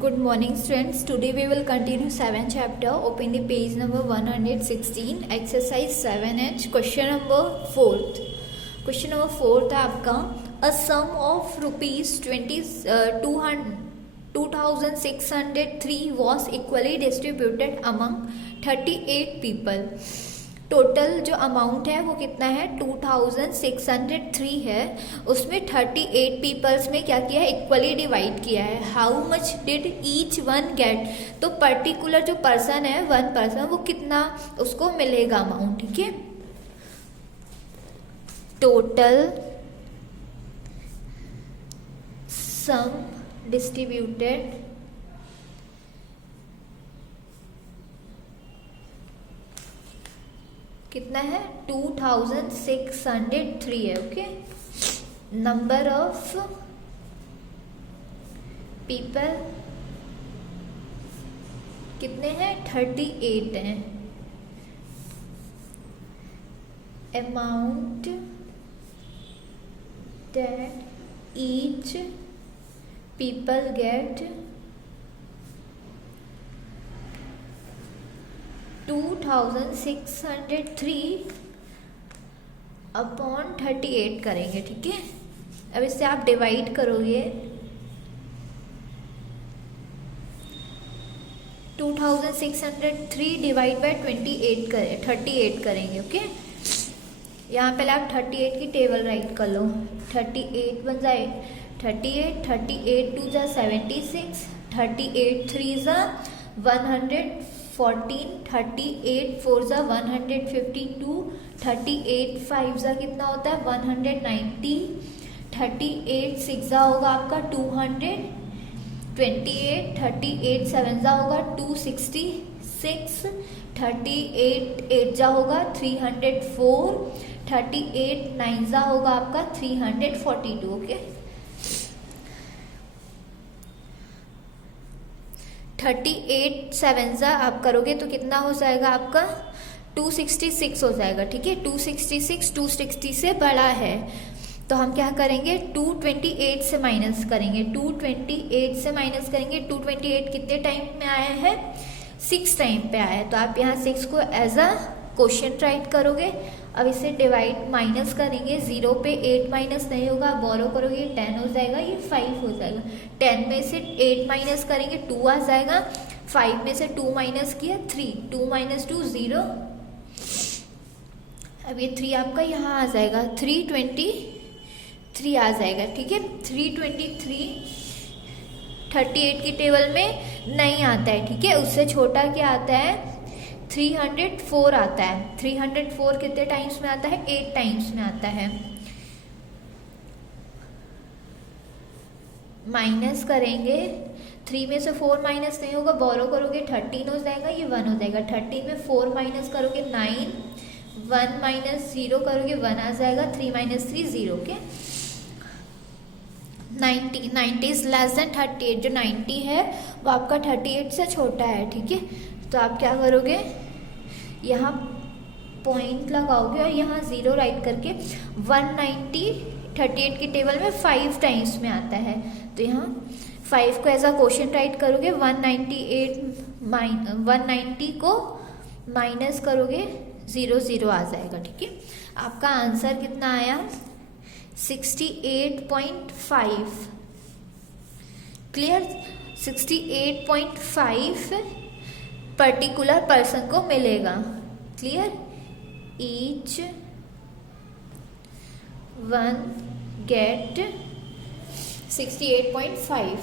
Good morning students. Today we will continue 7th chapter. Open the page number 116. Exercise 7H. Question number 4th. Question number 4th है आपका a sum of rupees 2603 was equally distributed among 38 people. Total जो amount है वो कितना है 2603 है. उसमें 38 peoples में क्या किया है, इक्वली डिवाइड किया है. How much did each one get, तो पर्टिकुलर जो पर्सन है, वन पर्सन, वो कितना उसको मिलेगा अमाउंट. ठीक है, टोटल सम डिस्ट्रीब्यूटेड कितना है 2603 है. ओके, नंबर ऑफ पीपल कितने हैं 38 हैं. Amount that each people get 2603 upon 38 करेंगे. ठीक है, अब इससे आप डिवाइड करोगे 2603 डिवाइड बाय 38 करेंगे. ओके, यहाँ पहले आप 38 की टेबल राइट कर लो. 38 बन जाए 38 टू जा 76, 38 थ्री जा 114, 38 फोर जा 152, 38 फाइव जा कितना होता है 190, 38 सिक्स जा होगा आपका 228, 38 सेवन जा होगा 266, 38 एट जा होगा 304, 38 नाइन जा होगा आपका 342. ओके, 38 सेवन जा आप करोगे तो कितना हो जाएगा आपका 266 हो जाएगा. ठीक है, 266 260 से बड़ा है तो हम क्या करेंगे 228 से माइनस करेंगे. 228 से माइनस करेंगे. 228 कितने टाइम में आया है 6 टाइम पे आया है, तो आप यहाँ 6 को एज अ क्वोशिएंट राइट करोगे. अब इसे डिवाइड माइनस करेंगे. 0 पे 8 माइनस नहीं होगा, बोरो करोगे 10 हो जाएगा, ये 5 हो जाएगा. 10 में से 8 माइनस करेंगे 2 आ जाएगा. 5 में से 2 माइनस किया 3, 2 माइनस 2 0. अब ये 3 आपका यहाँ आ जाएगा 323 आ जाएगा. ठीक है, 323 38 की टेबल में नहीं आता है. ठीक है, उससे छोटा क्या आता है 304 आता है. 304 कितने टाइम्स में आता है 8 टाइम्स में आता है. माइनस करेंगे 3 में से 4 माइनस नहीं होगा, बोरो करोगे 13 हो जाएगा, ये 1 हो जाएगा. 13 में 4 माइनस करोगे 9, 1 माइनस 0 करोगे 1 आ जाएगा. 3 minus 3 0. Okay, 90 is less than 38. जो 90 है वो आपका 38 से छोटा है. ठीक है, तो आप क्या करोगे यहाँ पॉइंट लगाओगे और यहाँ 0 राइट करके 190 38 की टेबल में 5 टाइम्स में आता है, तो यहाँ 5 को एज अ क्वोशिएंट राइट करोगे. 190 को माइनस करोगे 0 0 आ जाएगा. ठीक है, आपका आंसर कितना आया 68.5. क्लियर, 68.5 पर्टिकुलर पर्सन को मिलेगा. Clear, each one get 68.5.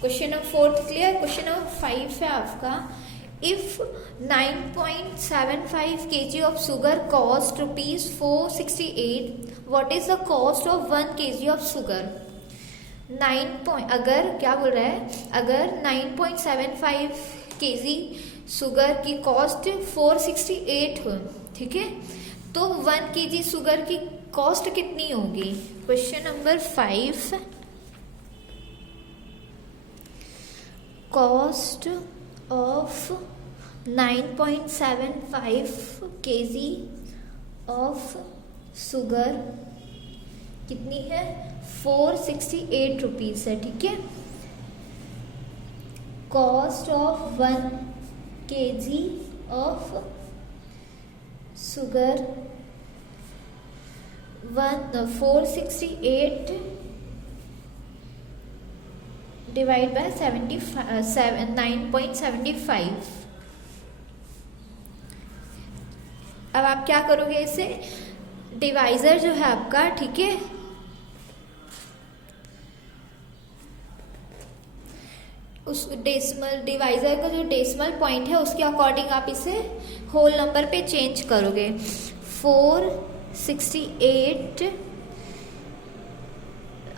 Question number 4 clear. Question number 5 है आपका if 9.75 kg of sugar cost ₹468, what is the cost of 1 kg of sugar. अगर क्या बोल रहा है, अगर 9.75 kg शुगर की कॉस्ट 468 हो, ठीक है, तो 1 kg शुगर की कॉस्ट कितनी होगी. Question number 5, cost of 9.75 kg of sugar कितनी है 468 रुपीज़ है. ठीक है, cost of 1 kg of sugar 468 divide by 9.75। अब आप क्या करोगे, इसे डिवाइजर जो है आपका, ठीक है, उस डेसिमल डिवाइजर का जो डेसिमल पॉइंट है उसके अकॉर्डिंग आप इसे होल नंबर पे चेंज करोगे। 468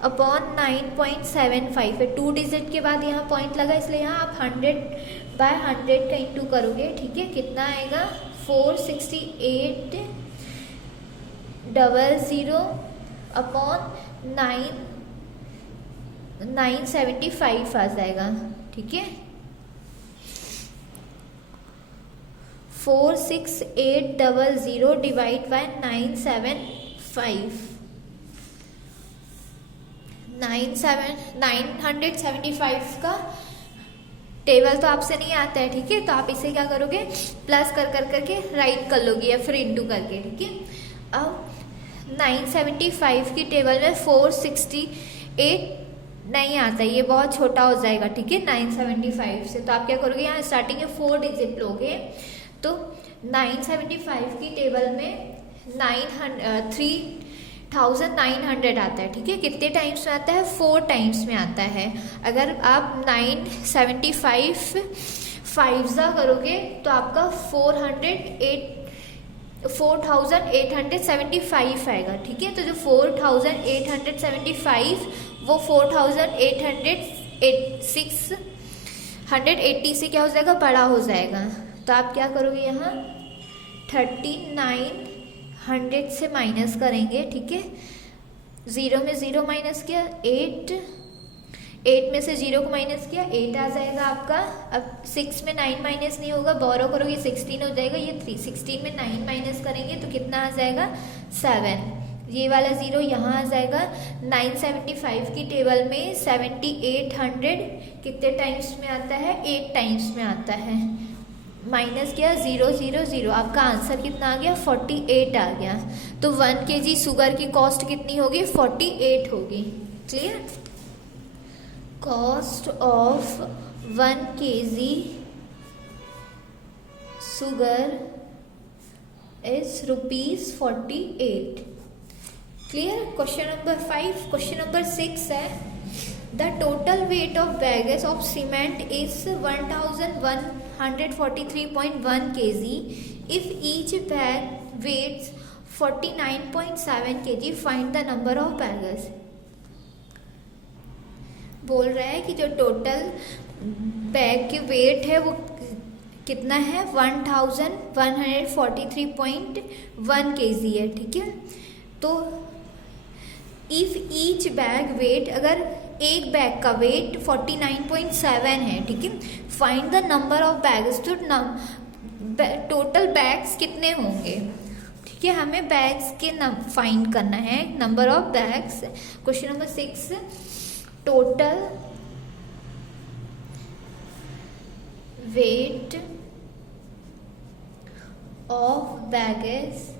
अपॉन 9.75 है, 2 डिजिट के बाद यहाँ पॉइंट लगा इसलिए यहाँ आप 100/100 का इंटू करोगे, ठीक है। कितना आएगा 468 00 अपॉन 975 आ जाएगा, ठीक है। 46800 डिवाइड बाय 975 का टेबल तो आपसे नहीं आता है, ठीक है। तो आप इसे क्या करोगे, प्लस कर करके राइट कर लोगे या फिर इंटू करके, ठीक है। अब 975 की टेबल में 468 नहीं आता, ये बहुत छोटा हो जाएगा, ठीक है, 975 से। तो आप क्या करोगे, यहाँ स्टार्टिंग में 4 डिजिट लोगे, तो 975 की टेबल में 3900 आता है, ठीक है। कितने टाइम्स में आता है, 4 टाइम्स में आता है। अगर आप 975 5 करोगे तो आपका 4875 आएगा, ठीक है। तो जो 4875 वो 4886 से क्या हो जाएगा, बड़ा हो जाएगा। तो आप क्या करोगे, यहाँ 3900 से माइनस करेंगे, ठीक है। 0 में 0 माइनस किया 8 में से 0 को माइनस किया 8 आ जाएगा आपका। अब 6 में 9 माइनस नहीं होगा, बोरो करोगे 16 हो जाएगा, ये 3। 16 में 9 माइनस करेंगे तो कितना आ जाएगा 7। ये वाला 0 यहाँ आ जाएगा। 975 की टेबल में 7800 कितने टाइम्स में आता है, 8 टाइम्स में आता है। माइनस किया 0 0 0, आपका आंसर कितना आ गया, 48 आ गया। तो 1 kg शुगर की कॉस्ट कितनी होगी, 48 होगी। Clear. Cost of 1 kg sugar is ₹48। Clear. Question number 5। Question number 6 है, the total weight of baggage of cement is 1143.1 kg if each bag weighs 49.7 kg, find the number of baggers। बोल रहा है कि जो total bag की wait है वो कितना है, 1143.1 kg है, ठीक है। तो इफ ईच बैग वेट, अगर एक बैग का वेट 49.7 है, ठीक है, find the number of bags. तो टोटल बैग्स कितने होंगे, ठीक है, हमें बैग्स के फाइंड करना है, number of bags. Question number 6, total weight of baggage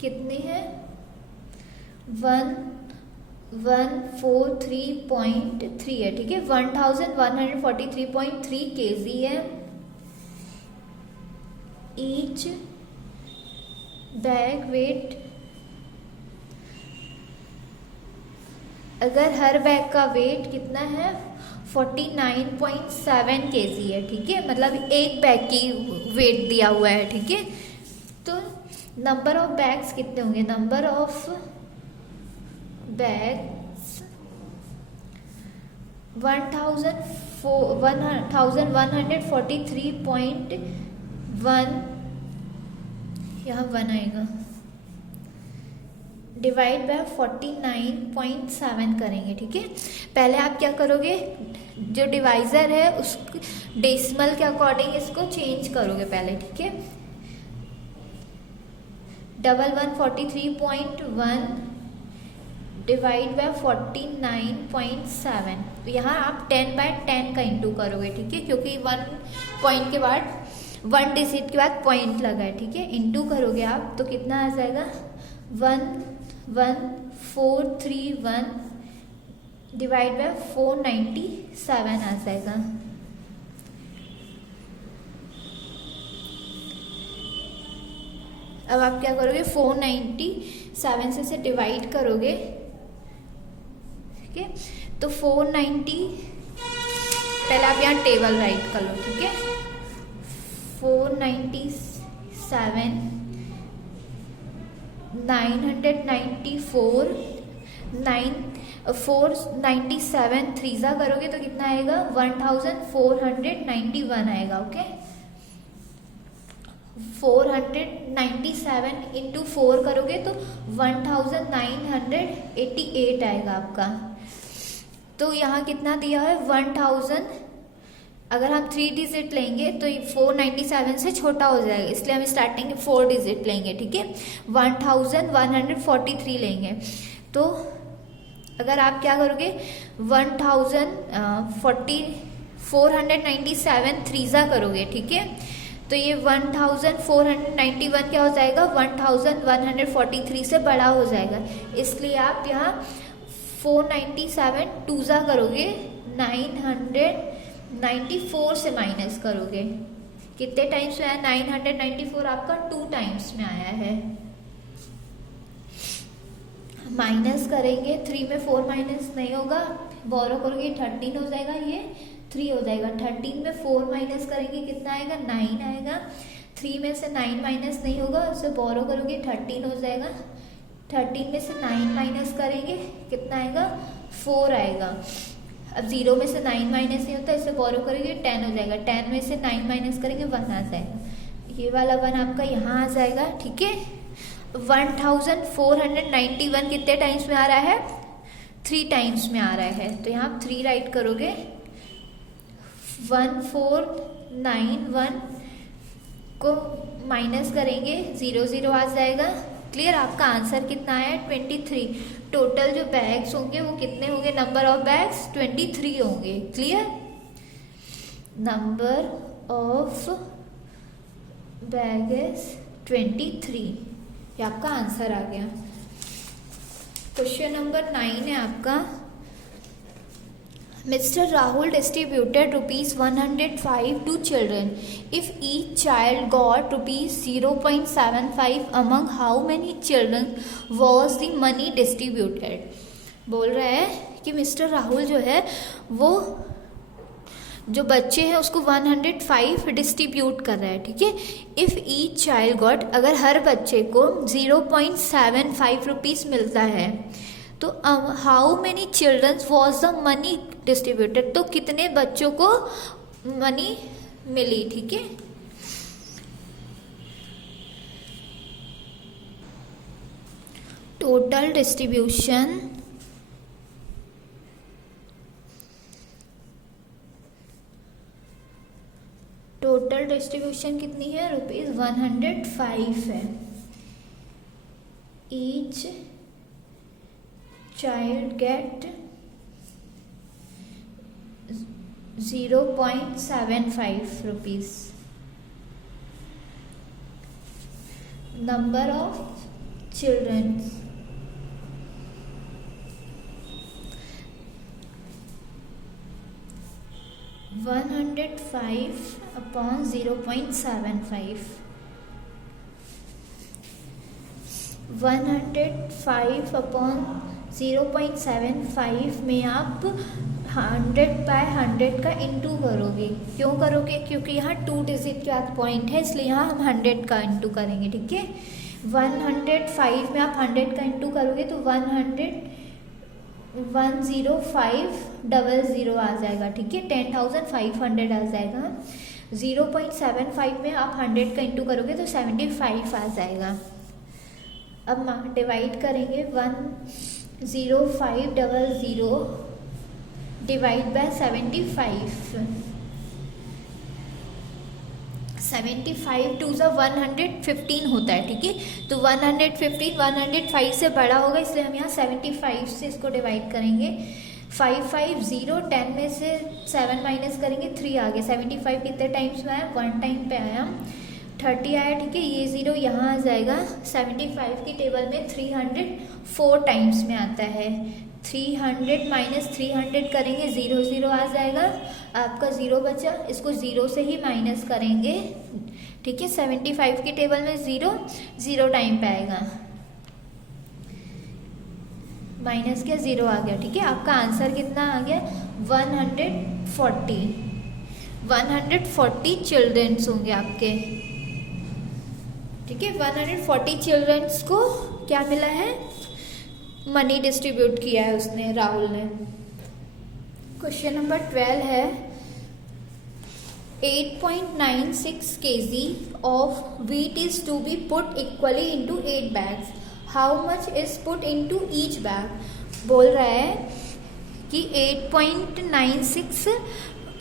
कितने हैं, 1143.3 है, ठीक है। 1143.3 kg है। ईच बैग वेट, अगर हर बैग का वेट कितना है, 49.7 kg है, ठीक है, मतलब एक बैग की वेट दिया हुआ है, ठीक है। तो नंबर ऑफ बैग्स कितने होंगे, नंबर ऑफ बैग्स 1143.1 यहाँ 1 आएगा, डिवाइड बाय 49.7 करेंगे, ठीक है। पहले आप क्या करोगे, जो डिवाइजर है उस डेसिमल के अकॉर्डिंग इसको चेंज करोगे पहले, ठीक है। 1143.1 डिवाइड बाय 49.7। तो यहाँ आप 10/10 का इंटू करोगे, ठीक है, क्योंकि 1 पॉइंट के बाद 1 डिजिट के बाद पॉइंट लगा है, ठीक है। इंटू करोगे आप तो कितना आ जाएगा 11431 डिवाइड बाय 497 आ जाएगा। अब आप क्या करोगे 497 से डिवाइड करोगे, ठीक है। तो 490 पहले आप यहाँ टेबल राइट कर लो, ठीक है। 497 994 497 थ्रीजा करोगे तो कितना आएगा 1491 आएगा, ओके। 497 इंटू 4 करोगे तो 1988 आएगा आपका। तो यहाँ कितना दिया है 1000। अगर हम 3 डिजिट लेंगे तो 497 से छोटा हो जाएगा, इसलिए हम स्टार्टिंग 4 डिजिट लेंगे, ठीक है। 1143 लेंगे। तो अगर आप क्या करोगे 497 थ्रीजा करोगे, ठीक है, तो ये 1491 क्या हो जाएगा 1143 से बड़ा हो जाएगा, इसलिए आप यहाँ 497 टूजा करोगे 994 से माइनस करोगे। कितने टाइम्स में आया 994 आपका 2 टाइम्स में आया है। माइनस करेंगे 3 में 4 माइनस नहीं होगा, बोरो करोगे 13 हो जाएगा, ये 3 हो जाएगा। 13 में 4 माइनस करेंगे कितना आएगा 9 आएगा। 3 में से 9 माइनस नहीं होगा, उसे बोरो करोगे 13 हो जाएगा। 13 में से 9 माइनस करेंगे कितना आएगा 4 आएगा। अब 0 में से 9 माइनस नहीं होता, इसे बोरो करेंगे 10 हो जाएगा। 10 में से 9 माइनस करेंगे 1 आ जाएगा, ये वाला 1 आपका यहाँ आ जाएगा, ठीक है। 1491 कितने टाइम्स में आ रहा है 3 टाइम्स में आ रहा है, तो यहाँ आप 3 राइट करोगे। 1491 को माइनस करेंगे 0 आ जाएगा। क्लियर, आपका आंसर कितना आया 23। टोटल जो बैग्स होंगे वो कितने होंगे, नंबर ऑफ बैग्स 23 होंगे। क्लियर, नंबर ऑफ बैग्स 23, ये आपका आंसर आ गया। क्वेश्चन नंबर 9 है आपका। Mr. Rahul distributed rupees 105 to children. If each child got rupees 0.75, among how many children was the money distributed? बोल रहा है कि मिस्टर राहुल जो है वो जो बच्चे हैं उसको 105 डिस्ट्रीब्यूट कर रहा है, ठीक है। इफ़ ईच चाइल्ड गॉट, अगर हर बच्चे को 0.75 रुपीज़ मिलता है तो how many childrens was the money distributed, तो कितने बच्चों को मनी मिली, ठीक है। टोटल डिस्ट्रीब्यूशन कितनी है रुपीज 105 है। Each child get 0.75 rupees. Number of childrens 105 upon 0.75। 105 upon 0.75 में आप 100/100 का इंटू करोगे। क्यों करोगे, क्योंकि यहाँ 2 डिजिट के बाद पॉइंट है, इसलिए यहाँ हम 100 का इंटू करेंगे, ठीक है। 105 में आप 100 का इंटू करोगे तो 10500 आ जाएगा, ठीक है। 10,500 आ जाएगा। 0.75 में आप 100 का इंटू करोगे तो 75 आ जाएगा। अब डिवाइड करेंगे 10500 डिवाइड बाय 75। 75 टू ज़ा 115 होता है, ठीक है। तो 115 105 से बड़ा होगा, इसलिए हम यहाँ 75 से इसको डिवाइड करेंगे। 5 5 0, 10 में से 7 माइनस करेंगे, 3 आ गया। 75 कितने टाइम्स में आया, 1 टाइम पे आया। 30 आया, ठीक है। ये 0 यहाँ आ जाएगा। 75 की टेबल में 304 टाइम्स में आता है। 300 माइनस 300 करेंगे, 0 0 आ जाएगा, आपका 0 बचा। इसको 0 से ही माइनस करेंगे, ठीक है। 75 की टेबल में 0 0 टाइम पे आएगा, माइनस किया, 0 आ गया, ठीक है। आपका आंसर कितना आ गया, 140 चिल्ड्रंस होंगे आपके, ठीक है। 140 चिल्ड्रंस को क्या मिला है, मनी डिस्ट्रीब्यूट किया है उसने, राहुल ने। क्वेश्चन नंबर 12 है 8.96 kg of wheat is to be put equally into 8 bags. How much is put into each bag? बोल रहा है कि 8.96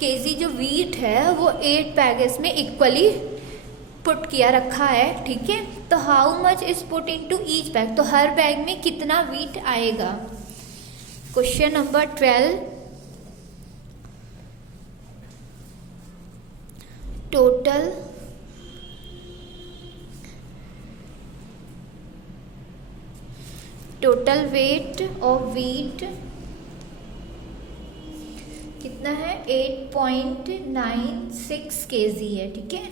kg जो wheat है वो 8 बैग्स में इक्वली पुट किया रखा है, ठीक है। तो how much is put into each bag, तो हर बैग में कितना वीट आएगा। Question number 12, total weight of wheat कितना है, 8.96 kg है, ठीक है।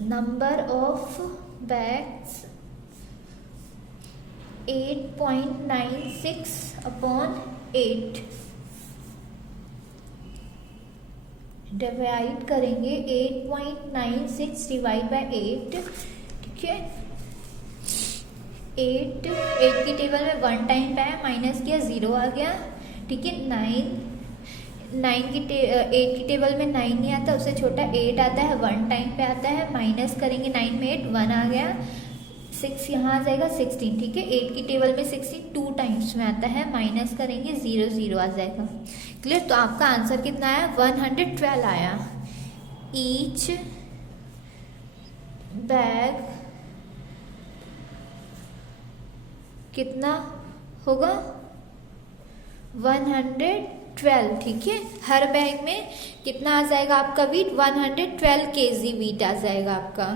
Number of bags 8.96 upon 8, divide करेंगे 8.96 डिवाइड बाय 8, ठीक है। 8 की टेबल में 1 टाइम पे आया, माइनस किया, 0 आ गया, ठीक है। 8 की टेबल में 9 नहीं आता, उससे छोटा 8 आता है, 1 टाइम पे आता है, माइनस करेंगे 9 में 8, 1 आ गया, 6 यहाँ आ जाएगा, 16, ठीक है। 8 की टेबल में 16 2 टाइम्स में आता है, माइनस करेंगे 0 0 आ जाएगा, क्लियर। तो आपका आंसर कितना आया, 112 आया। ईच बैग कितना होगा, 112, ठीक है। हर बैग में कितना आ जाएगा आपका वीट, 112 kg वीट आ जाएगा आपका,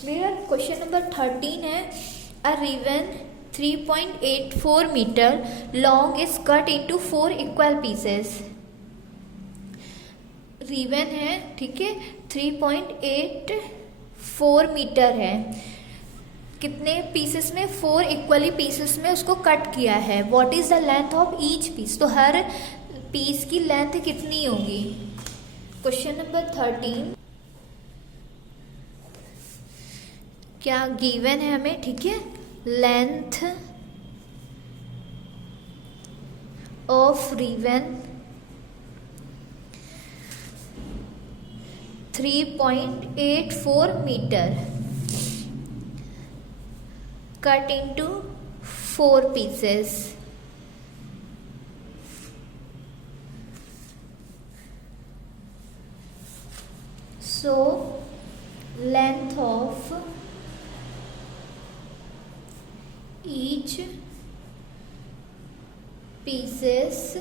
क्लियर। क्वेश्चन नंबर 13 है a ribbon 3.84 metre long is cut into 4 equal pieces. Ribbon है, ठीक है, 3.84 मीटर है, कितने पीसेस में, 4 इक्वली पीसेस में उसको कट किया है। What is the length of each piece, तो हर पीस की लेंथ कितनी होगी। क्वेश्चन नंबर 13 क्या गिवन है हमें, ठीक है। Length of ribbon 3.84 metre cut into 4 pieces. So length of each pieces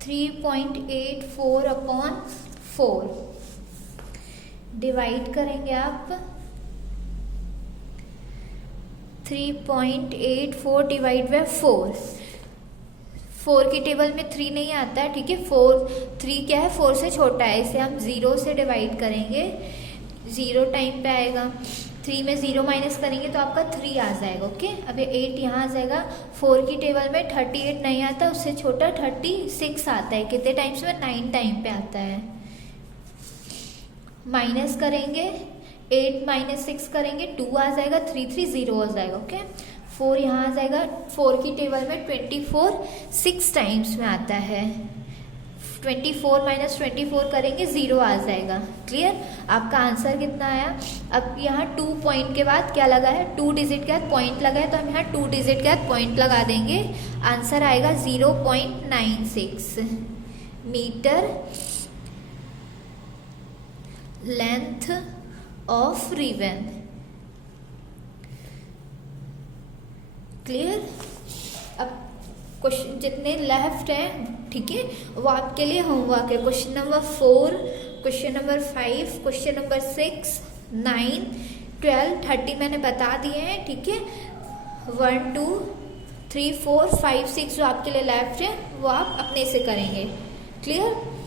3.84 upon 4, divide करेंगे आप 3.84 डिवाइड बाय 4 की टेबल में 3 नहीं आता है, ठीक है। 3 क्या है, 4 से छोटा है, इसे हम 0 से डिवाइड करेंगे, 0 टाइम पे आएगा। 3 में 0 माइनस करेंगे तो आपका 3 आ जाएगा, ओके। अब 8 यहाँ आ जाएगा। 4 की टेबल में 38 नहीं आता, उससे छोटा 36 आता है, कितने टाइम्स में, 9 टाइम पे आता है। माइनस करेंगे 8 माइनस 6 करेंगे, 2 आ जाएगा, 3 3 0 आ जाएगा, ओके। 4 यहाँ आ जाएगा। 4 की टेबल में 24 6 टाइम्स में आता है, 24 माइनस 24 करेंगे, 0 आ जाएगा, क्लियर। आपका आंसर कितना आया। अब यहाँ 2 पॉइंट के बाद क्या लगा है, 2 डिजिट के बाद पॉइंट लगा है, तो हम यहाँ 2 डिजिट के बाद पॉइंट लगा देंगे, आंसर आएगा 0.96 metre length of ribbon. Clear? अब क्वेश्चन जितने लेफ्ट हैं, ठीक है, वो आपके लिए होमवर्क है। Question number 4, question number 5, question number 6, 9, 12, 30 मैंने बता दिए हैं, ठीक है। 1, 2, 3, 4, 5, 6 जो आपके लिए लेफ्ट है वो आप अपने से करेंगे। क्लियर?